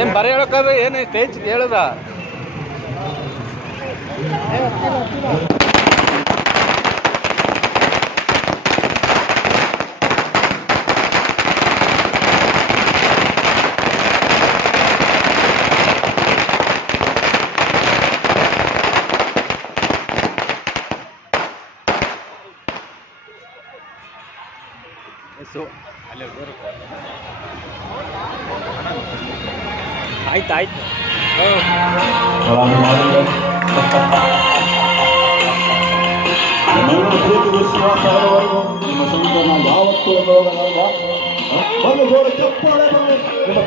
ಏನ್ ಬರ ಹೇಳಕ್ಕಾದ್ರೆ ಏನು ಸ್ಟೇಜ್ ಹೇಳದ ಆಯ್ತು ಆಯ್ತು. ನಮ್ಮೆಲ್ಲರ ಪ್ರೀತಿ ವಿಶ್ವಾಸ ನಿಮ್ಮ ಯಾವತ್ತೂ ಚಪ್ಪಾಳೆ. ಬರಲಿ ನಿಮ್ಮ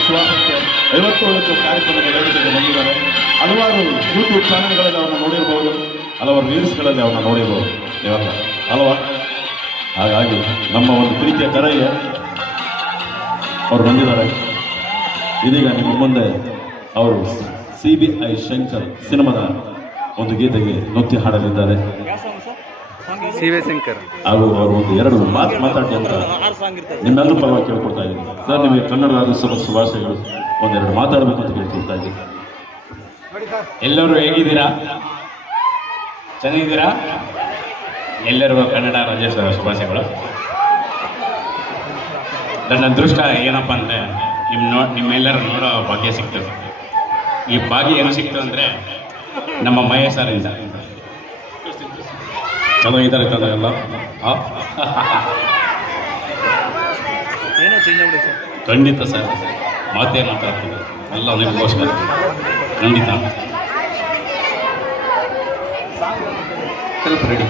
ವಿಶ್ವಾಸಕ್ಕೆ ಐವತ್ತು ವರ್ಷ ಕಾರ್ಯಕ್ರಮದ ವೇದಿಕೆಗೆ ಬಂದಿದ್ದಾರೆ. ಹಲವಾರು ಯೂಟ್ಯೂಬ್ ಚಾನೆಲ್ಗಳಲ್ಲಿ ಅವ್ರನ್ನ ನೋಡಿರ್ಬೋದು. ಹಲವಾರು ರೀಲ್ಸ್ಗಳಲ್ಲಿ ಅವನ್ನ ನೋಡಿರ್ಬೋದು. ನೀವೆಲ್ಲ ಅಲ್ವಾ? ಹಾಗಾಗಿ ನಮ್ಮ ಒಂದು ಪ್ರೀತಿಯ ಕರೆಗೆ ಅವರು ಬಂದಿದ್ದಾರೆ. ಇದೀಗ ನಿಮ್ಮ ಮುಂದೆ ಅವರು ಸಿ ಬಿ ಐ ಶಂಕರ್ ಸಿನಿಮಾದ ಒಂದು ಗೀತೆಗೆ ನೃತ್ಯ ಹಾಡಲಿದ್ದಾರೆ. ಶಿವಶಂಕರ್ ಹಾಗೂ ಅವರು ಒಂದು ಎರಡು ಮಾತು ಮಾತಾಡಿ ಅಂತ ನಿಮ್ಮೆಲ್ಲರೂ ಪರವಾಗಿ ಕೇಳ್ಕೊಡ್ತಾ ಇದ್ದೀನಿ. ಸರ್, ನಿಮಗೆ ಕನ್ನಡ ರಾಜ್ಯೋತ್ಸವ ಶುಭಾಶಯಗಳು. ಒಂದೆರಡು ಮಾತಾಡಬೇಕು ಅಂತ ಕೇಳ್ಕೊಳ್ತಾ ಇದ್ದೀನಿ. ಎಲ್ಲರೂ ಹೇಗಿದ್ದೀರಾ? ಚೆನ್ನಾಗಿದ್ದೀರಾ? ಎಲ್ಲರಿಗೂ ಕನ್ನಡ ರಾಜ್ಯೋತ್ಸವ ಶುಭಾಶಯಗಳು. ನನ್ನ ಅದೃಷ್ಟ ಏನಪ್ಪ ಅಂದರೆ ನಿಮ್ಮ ನೋ, ನಿಮ್ಮೆಲ್ಲರೂ ನೋಡೋ ಭಾಗ್ಯ ಸಿಕ್ತದೆ. ಈ ಭಾಗ್ಯ ಏನು ಸಿಕ್ತು ಅಂದರೆ, ನಮ್ಮ ಮಹೇಶರಿಂದ ಚೆನ್ನಾಗಿದ್ದಾರೆ ಕನ್ನಡ ಎಲ್ಲ? ಖಂಡಿತ ಸರ್. ಮಾತೇ ಮಾತಾಡ್ತೀವಿ ಎಲ್ಲ ನಿಮ್ಗೋಸ್ಕರ ಖಂಡಿತ. ಸ್ವಲ್ಪ ರೆಡಿ